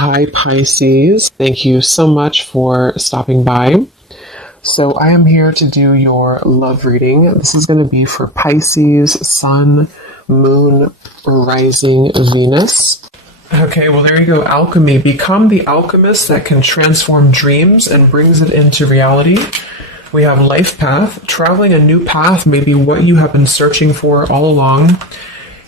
Hi, Pisces. Thank you so much for stopping by. So, I am here to do your love reading. This is going to be for Pisces, Sun, Moon, Rising, Venus. Okay, well, there you go. Alchemy. Become the alchemist that can transform dreams and brings it into reality. We have life path. Traveling a new path may be what you have been searching for all along.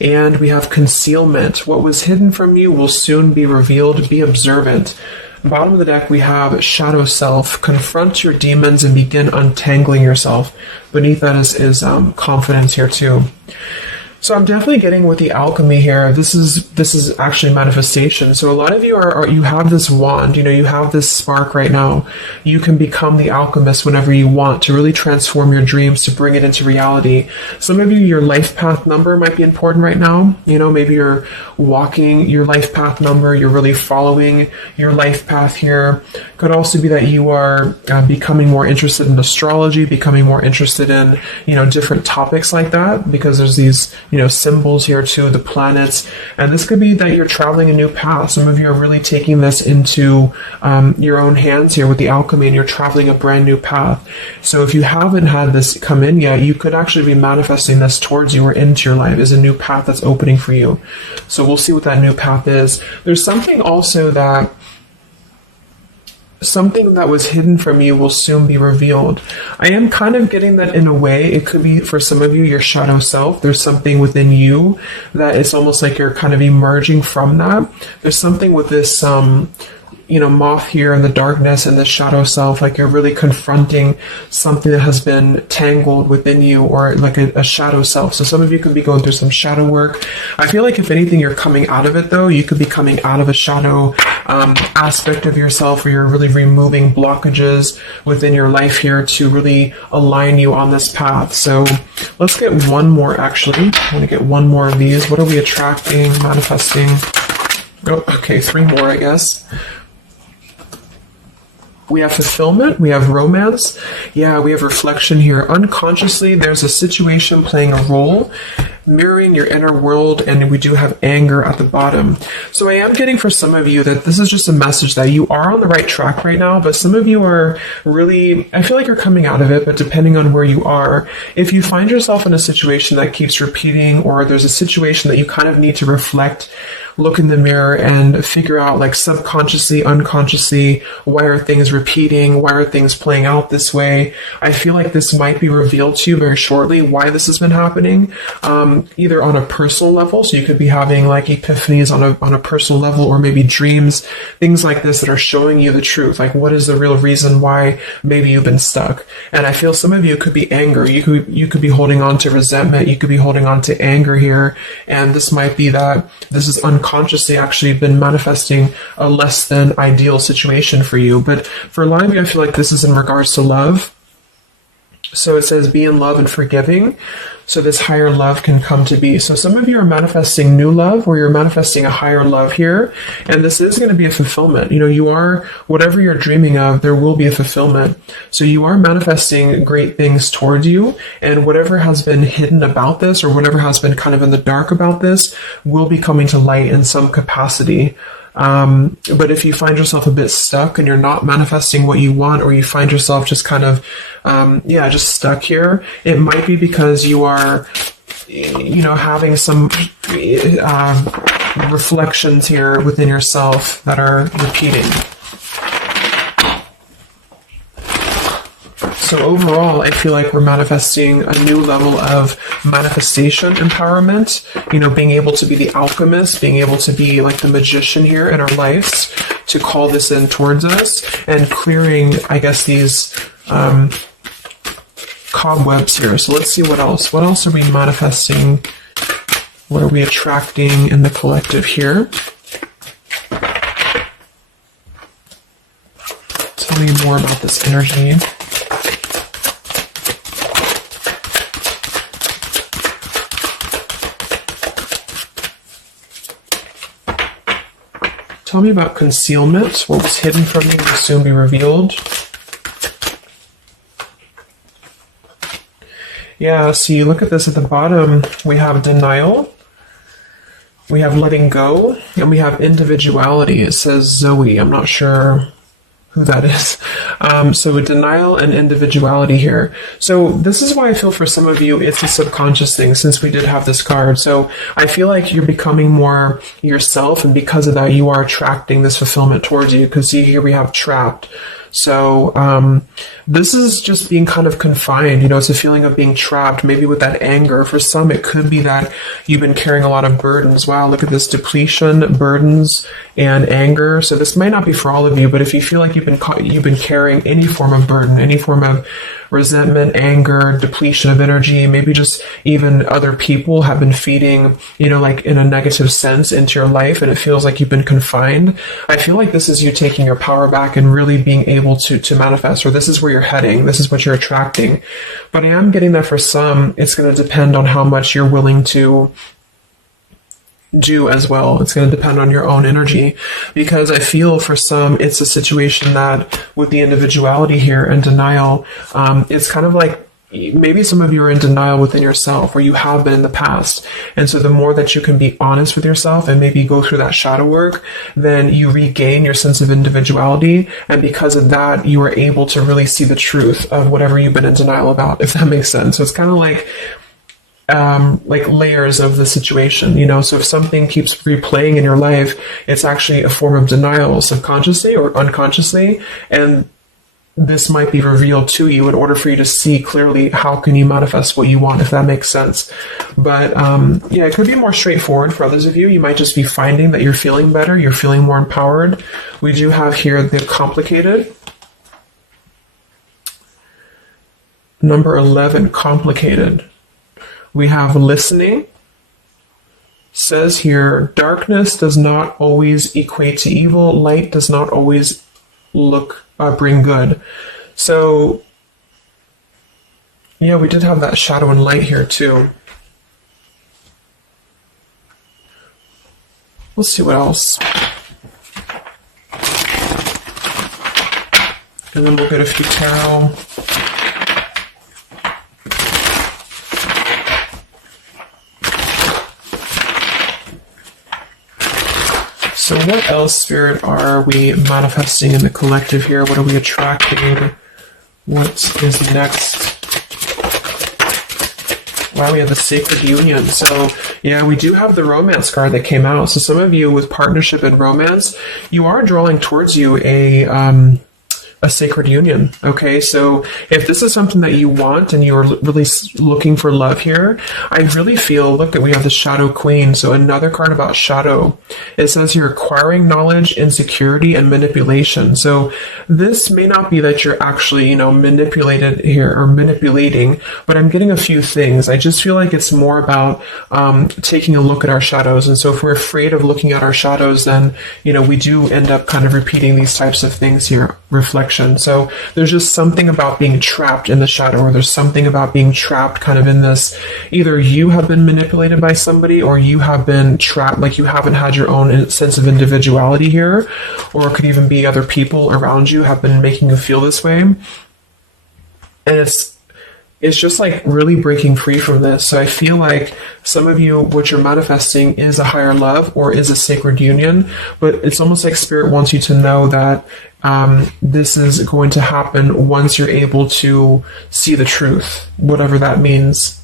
And we have concealment. What was hidden from you will soon be revealed. Be observant. Bottom of the deck, we have shadow self. Confront your demons and begin untangling yourself. Beneath that is confidence here too. So I'm definitely getting with the alchemy here. This is actually manifestation. So a lot of you you have this wand, you have this spark right now. You can become the alchemist whenever you want to really transform your dreams, to bring it into reality. Some of you, your life path number might be important right now. Maybe you're walking your life path number. You're really following your life path here. Could also be that you are becoming more interested in astrology, becoming more interested in, different topics like that, because there's these symbols here too, the planets. And this could be that you're traveling a new path. Some of you are really taking this into your own hands here with the alchemy, and you're traveling a brand new path. So if you haven't had this come in yet, you could actually be manifesting this towards you or into your life as a new path that's opening for you. So we'll see what that new path is. There's something also that something that was hidden from you will soon be revealed. I am kind of getting that in a way. It could be for some of you, your shadow self. There's something within you that it's almost like you're kind of emerging from that. There's something with this, moth here in the darkness and the shadow self, like you're really confronting something that has been tangled within you, or like a shadow self. So some of you could be going through some shadow work. I feel like if anything, you're coming out of it though. You could be coming out of a shadow aspect of yourself where you're really removing blockages within your life here to really align you on this path. So let's get one more actually. I want to get one more of these. What are we attracting, manifesting? Oh, okay, 3 more, I guess. We have fulfillment, we have romance, we have reflection here. Unconsciously, there's a situation playing a role, mirroring your inner world, and we do have anger at the bottom. So I am getting for some of you that this is just a message that you are on the right track right now, but some of you are really, I feel like you're coming out of it, but depending on where you are, if you find yourself in a situation that keeps repeating, or there's a situation that you kind of need to reflect, look in the mirror and figure out, like, subconsciously, unconsciously, why are things repeating? Why are things playing out this way? I feel like this might be revealed to you very shortly why this has been happening, either on a personal level. So you could be having like epiphanies on a personal level, or maybe dreams, things like this that are showing you the truth. Like, what is the real reason why maybe you've been stuck? And I feel some of you could be anger. You could be holding on to resentment. You could be holding on to anger here. And this might be that this is unconsciously actually been manifesting a less than ideal situation for you. But for a lot of you, I feel like this is in regards to love. So it says be in love and forgiving, so this higher love can come to be. So some of you are manifesting new love, or you're manifesting a higher love here, and this is going to be a fulfillment. You are, whatever you're dreaming of, there will be a fulfillment. So you are manifesting great things towards you, and whatever has been hidden about this, or whatever has been kind of in the dark about this, will be coming to light in some capacity. But if you find yourself a bit stuck and you're not manifesting what you want, or you find yourself just kind of, just stuck here, it might be because you are, having some reflections here within yourself that are repeating. So overall, I feel like we're manifesting a new level of manifestation empowerment, being able to be the alchemist, being able to be like the magician here in our lives, to call this in towards us, and clearing, I guess, these cobwebs here. So let's see what else. What else are we manifesting? What are we attracting in the collective here? Tell me more about this energy. Tell me about concealment. What was hidden from you will soon be revealed. Yeah, see, look at this at the bottom. We have denial. We have letting go, and we have individuality. It says Zoe. I'm not sure who that is. So denial and individuality here. So this is why I feel for some of you, it's a subconscious thing, since we did have this card. So I feel like you're becoming more yourself, and because of that, you are attracting this fulfillment towards you. Because see, here we have trapped. So this is just being kind of confined. It's a feeling of being trapped, maybe with that anger. For some, it could be that you've been carrying a lot of burdens. Wow, look at this: depletion, burdens, and anger. So this might not be for all of you, but if you feel like you've been carrying any form of burden, any form of resentment, anger, depletion of energy, maybe just even other people have been feeding, like in a negative sense into your life, and it feels like you've been confined. I feel like this is you taking your power back and really being able to manifest, or this is where you're heading, this is what you're attracting. But I am getting that for some, it's going to depend on how much you're willing to do as well. It's going to depend on your own energy, because I feel for some it's a situation that with the individuality here and denial, it's kind of like maybe some of you are in denial within yourself, or you have been in the past. And so the more that you can be honest with yourself and maybe go through that shadow work, then you regain your sense of individuality. And because of that, you are able to really see the truth of whatever you've been in denial about, if that makes sense. So it's kind of like layers of the situation, so if something keeps replaying in your life, it's actually a form of denial, subconsciously or unconsciously, and this might be revealed to you in order for you to see clearly how can you manifest what you want, if that makes sense. But it could be more straightforward for others of you. You might just be finding that you're feeling better, you're feeling more empowered. We do have here the complicated. Number 11, complicated. We have listening. Says here, darkness does not always equate to evil. Light does not always bring good. So, yeah, we did have that shadow and light here too. Let's see what else. And then we'll get a few tarot. So what else, Spirit, are we manifesting in the collective here? What are we attracting? What is next? Wow, we have the Sacred Union. So, yeah, we do have the romance card that came out. So some of you with partnership and romance, you are drawing towards you a sacred union. Okay, so if this is something that you want and you're really looking for love here, I really feel, look, that we have the Shadow Queen. So another card about shadow. It says you're acquiring knowledge, insecurity, and manipulation. So this may not be that you're actually, manipulated here or manipulating, but I'm getting a few things. I just feel like it's more about taking a look at our shadows. And so if we're afraid of looking at our shadows, then, we do end up kind of repeating these types of things here, reflection. So there's just something about being trapped in the shadow, or there's something about being trapped kind of in this, either you have been manipulated by somebody, or you have been trapped, like you haven't had your own sense of individuality here, or it could even be other people around you have been making you feel this way. And it's just like really breaking free from this. So I feel like some of you, what you're manifesting is a higher love or is a sacred union, but it's almost like Spirit wants you to know that this is going to happen once you're able to see the truth, whatever that means.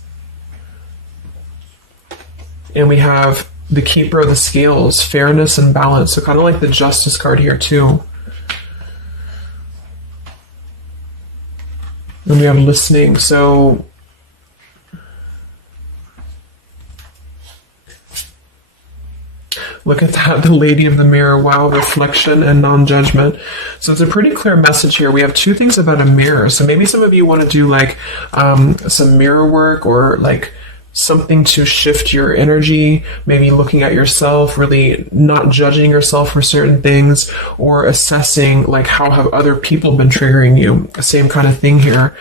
And we have the Keeper of the Scales, fairness and balance. So kind of like the Justice card here too. And we have listening. So look at that, the Lady of the Mirror. Wow, reflection and non-judgment. So it's a pretty clear message here. We have two things about a mirror. So maybe some of you want to do like some mirror work, or like something to shift your energy, maybe looking at yourself, really not judging yourself for certain things, or assessing like how have other people been triggering you. Same kind of thing here.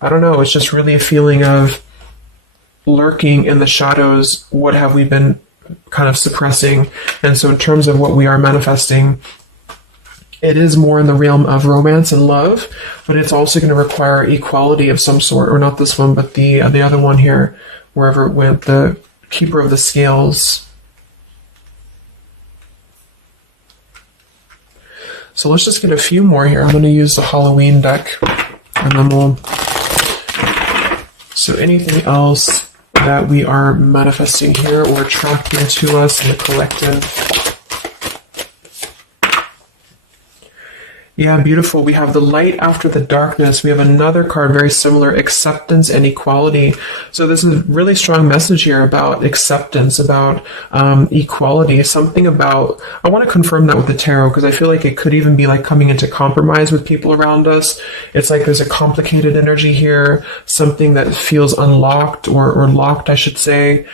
I don't know, it's just really a feeling of lurking in the shadows. What have we been kind of suppressing? And so in terms of what we are manifesting, it is more in the realm of romance and love, but it's also going to require equality of some sort, or not this one, but the other one here, wherever it went, the Keeper of the Scales. So let's just get a few more here. I'm going to use the Halloween deck, and then we'll... So anything else that we are manifesting here or attracting to us in the collective? Yeah, beautiful. We have the light after the darkness. We have another card very similar, acceptance and equality. So this is a really strong message here about acceptance, about equality, something about, I want to confirm that with the tarot because I feel like it could even be like coming into compromise with people around us. It's like there's a complicated energy here, something that feels unlocked or locked, I should say.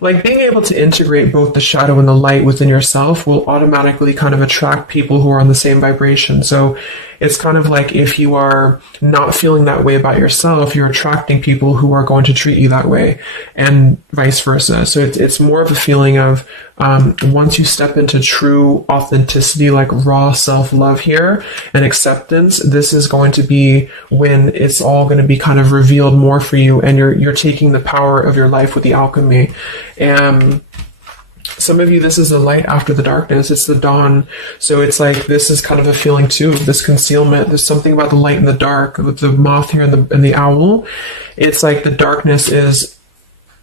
Like being able to integrate both the shadow and the light within yourself will automatically kind of attract people who are on the same vibration. So it's kind of like if you are not feeling that way about yourself, you're attracting people who are going to treat you that way and vice versa. So it's more of a feeling of once you step into true authenticity, like raw self-love here and acceptance, this is going to be when it's all going to be kind of revealed more for you and you're taking the power of your life with the alchemy. And some of you, this is the light after the darkness. It's the dawn. So it's like, this is kind of a feeling too, this concealment. There's something about the light and the dark, with the moth here and the owl. It's like the darkness is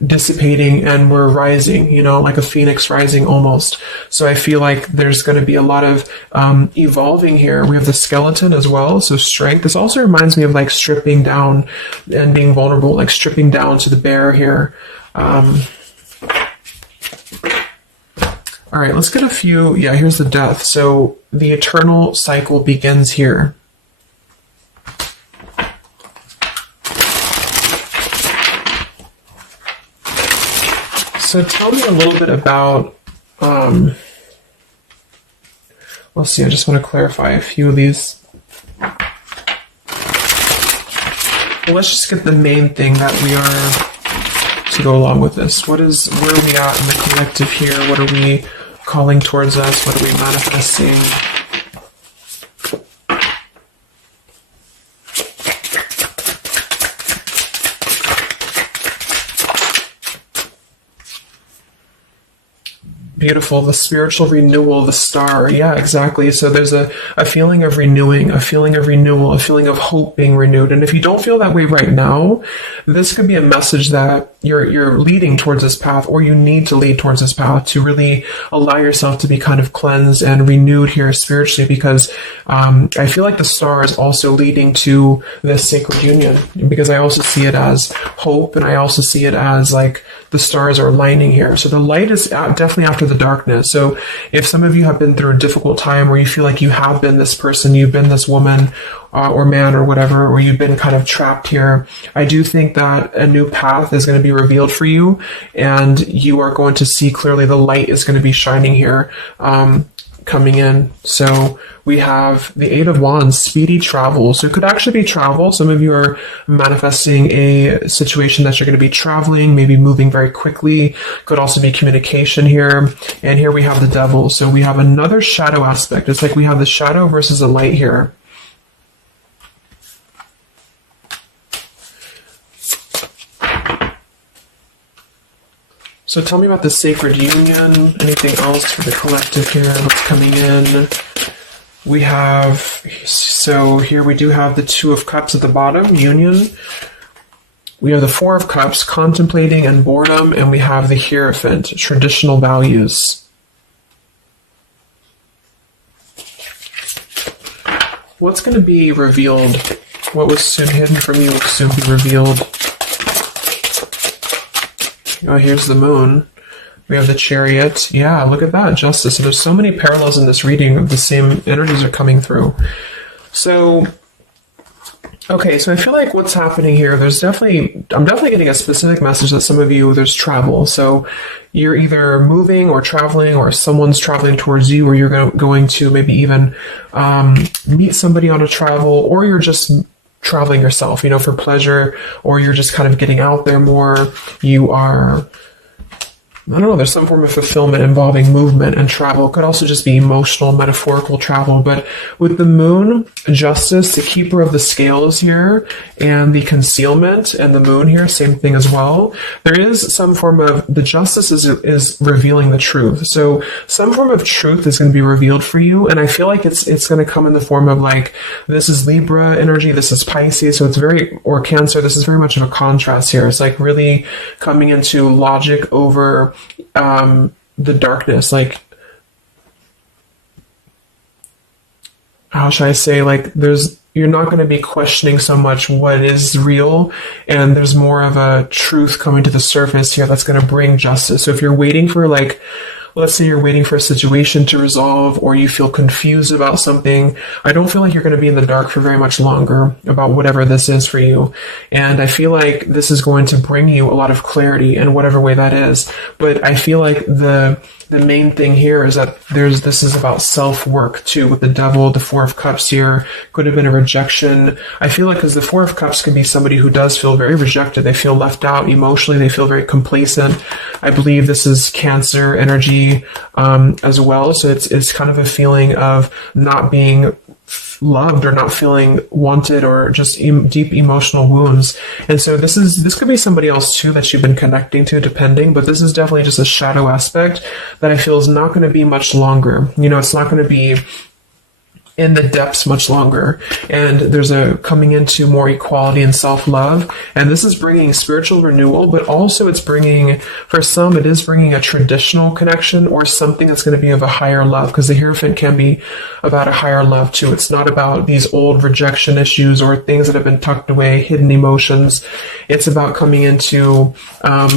dissipating and we're rising, you know, like a phoenix rising almost. So I feel like there's going to be a lot of evolving here. We have the skeleton as well. So strength. This also reminds me of like stripping down and being vulnerable, like stripping down to the bear here. All right, let's get a few. Yeah, here's the death. So the eternal cycle begins here. So tell me a little bit about, let's see, I just want to clarify a few of these. Well, let's just get the main thing that we are to go along with this. Where are we at in the collective here? What are we calling towards us? What are we manifesting? Beautiful. The spiritual renewal, the star. Yeah, exactly. So there's a feeling of renewing, a feeling of renewal, a feeling of hope being renewed. And if you don't feel that way right now, this could be a message that you're leading towards this path, or you need to lead towards this path to really allow yourself to be kind of cleansed and renewed here spiritually, because I feel like the star is also leading to this sacred union, because I also see it as hope, and I also see it as like the stars are aligning here. So the light is definitely after the darkness. So if some of you have been through a difficult time where you feel like you have been this person, you've been this woman or man or whatever, or you've been kind of trapped here, I do think that a new path is going to be revealed for you, and you are going to see clearly the light is going to be shining here, coming in. So we have the Eight of Wands, speedy travel. So it could actually be travel. Some of you are manifesting a situation that you're going to be traveling, maybe moving very quickly. Could also be communication here. And here we have the Devil. So we have another shadow aspect. It's like we have the shadow versus the light here. So tell me about the sacred union. Anything else for the collective here? What's coming in? We have, so here we do have the Two of Cups at the bottom, union. We have the Four of Cups, contemplating and boredom, and we have the Hierophant, traditional values. What's going to be revealed? What was soon hidden from you will soon be revealed. Oh, here's the Moon. We have the Chariot. Yeah, look at that, Justice. So there's so many parallels in this reading of the same energies are coming through. So, okay, so I feel like what's happening here, I'm definitely getting a specific message that some of you, there's travel. So you're either moving or traveling, or someone's traveling towards you, or you're going to maybe even meet somebody on a travel, or you're just traveling yourself, you know, for pleasure, or you're just kind of getting out there more. You are I don't know, there's some form of fulfillment involving movement and travel. It could also just be emotional, metaphorical travel. But with the moon, justice, the keeper of the scales here, and the concealment, and the moon here, same thing as well. There is some form of, the justice is revealing the truth. So some form of truth is going to be revealed for you. And I feel like it's going to come in the form of like, this is Libra energy, this is Pisces. So it's very, or Cancer, this is very much of a contrast here. It's like really coming into logic over the darkness. Like, how should I say, like you're not going to be questioning so much what is real, and there's more of a truth coming to the surface here that's going to bring justice. So if you're waiting for, like, let's say you're waiting for a situation to resolve, or you feel confused about something, I don't feel like you're going to be in the dark for very much longer about whatever this is for you. And I feel like this is going to bring you a lot of clarity in whatever way that is. But I feel like the main thing here is that this is about self-work too, with the Devil, the Four of Cups here. Could have been a rejection. I feel like, because the Four of Cups can be somebody who does feel very rejected. They feel left out emotionally. They feel very complacent. I believe this is Cancer energy as well. So it's kind of a feeling of not being loved, or not feeling wanted, or just deep emotional wounds. And so this could be somebody else too that you've been connecting to, depending, but this is definitely just a shadow aspect that I feel is not going to be much longer. You know, it's not going to be in the depths much longer. And there's a coming into more equality and self-love. And this is bringing spiritual renewal, but also it's bringing, for some, it is bringing a traditional connection, or something that's going to be of a higher love, because the Hierophant can be about a higher love too. It's not about these old rejection issues or things that have been tucked away, hidden emotions. It's about coming into,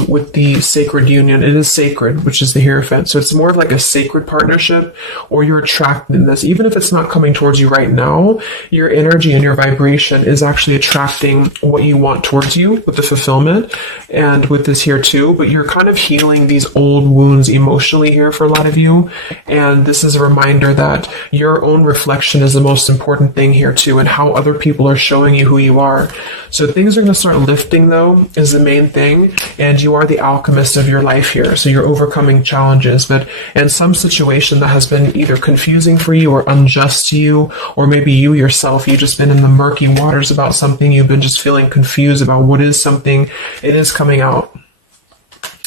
with the sacred union. It is sacred, which is the Hierophant. So it's more of like a sacred partnership, or you're attracting this, even if it's not coming towards you right now, your energy and your vibration is actually attracting what you want towards you with the fulfillment, and with this here too. But you're kind of healing these old wounds emotionally here for a lot of you. And this is a reminder that your own reflection is the most important thing here too, and how other people are showing you who you are. So things are going to start lifting, though, is the main thing. And you are the alchemist of your life here. So you're overcoming challenges, but in some situation that has been either confusing for you or unjust to you, or maybe you yourself, you've just been in the murky waters about something, you've been just feeling confused about what is something, it is coming out.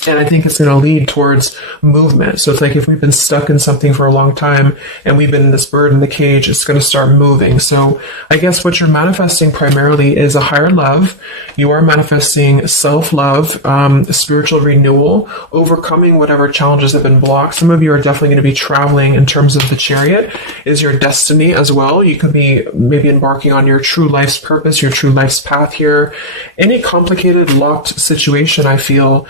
And I think it's going to lead towards movement. So it's like, if we've been stuck in something for a long time and we've been in this bird in the cage, it's going to start moving. So I guess what you're manifesting primarily is a higher love. You are manifesting self-love, spiritual renewal, overcoming whatever challenges have been blocked. Some of you are definitely going to be traveling in terms of the Chariot is your destiny as well. You could be maybe embarking on your true life's purpose, your true life's path here. Any complicated, locked situation, I feel,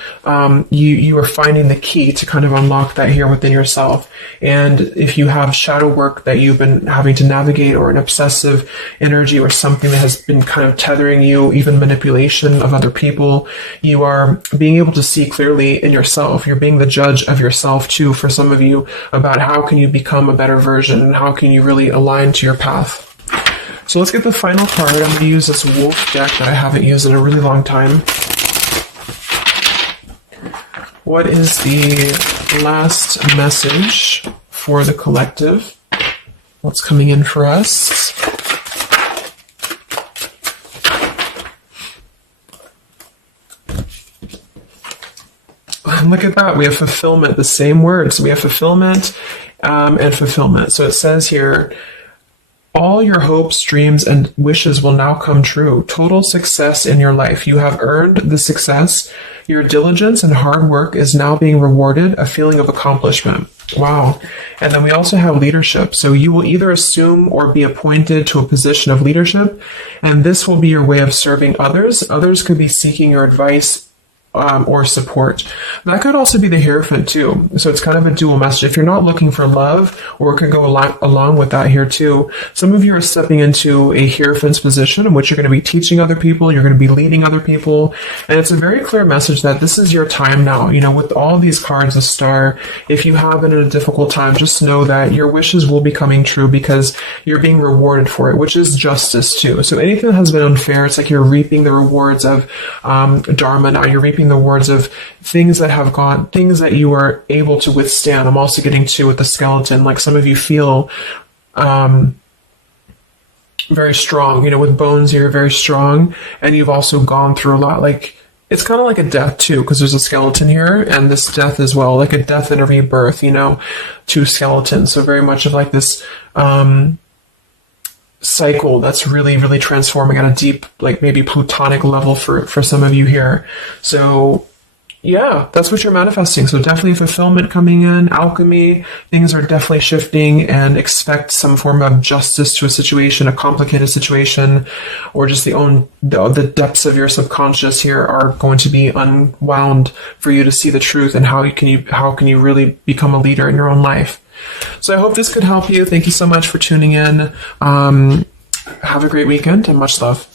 you are finding the key to kind of unlock that here within yourself. And if you have shadow work that you've been having to navigate, or an obsessive energy, or something that has been kind of tethering you, even manipulation of other people, you are being able to see clearly in yourself. You're being the judge of yourself too, for some of you, about how can you become a better version, and how can you really align to your path. So let's get the final card. I'm going to use this Wolf deck that I haven't used in a really long time. What is the last message for the collective? What's coming in for us? Look at that. We have fulfillment, the same words. We have fulfillment and fulfillment. So it says here, all your hopes, dreams, and wishes will now come true. Total success in your life. You have earned the success. Your diligence and hard work is now being rewarded, a feeling of accomplishment. Wow. And then we also have leadership. So you will either assume or be appointed to a position of leadership, and this will be your way of serving others. Others could be seeking your advice or support. That could also be the Hierophant too. So it's kind of a dual message. If you're not looking for love, or it could go along with that here too. Some of you are stepping into a Hierophant's position in which you're going to be teaching other people, you're going to be leading other people, and it's a very clear message that this is your time now. You know, with all these cards, the Star, if you have been in a difficult time, just know that your wishes will be coming true, because you're being rewarded for it, which is justice too. So anything that has been unfair, it's like you're reaping the rewards of Dharma now. You're reaping reaping the rewards of things that you are able to withstand. I'm also getting to with the skeleton, like some of you feel very strong, with bones, you're very strong, and you've also gone through a lot. Like, it's kind of like a death too, because there's a skeleton here, and this death as well, like a death and a rebirth, to skeletons. So very much of like this cycle that's really, really transforming at a deep, like maybe plutonic level for some of you here. So yeah, that's what you're manifesting. So definitely fulfillment coming in, alchemy, things are definitely shifting, and expect some form of justice to a situation, a complicated situation, or just the depths of your subconscious here are going to be unwound for you to see the truth, and how can you really become a leader in your own life. So I hope this could help you. Thank you so much for tuning in. Have a great weekend and much love.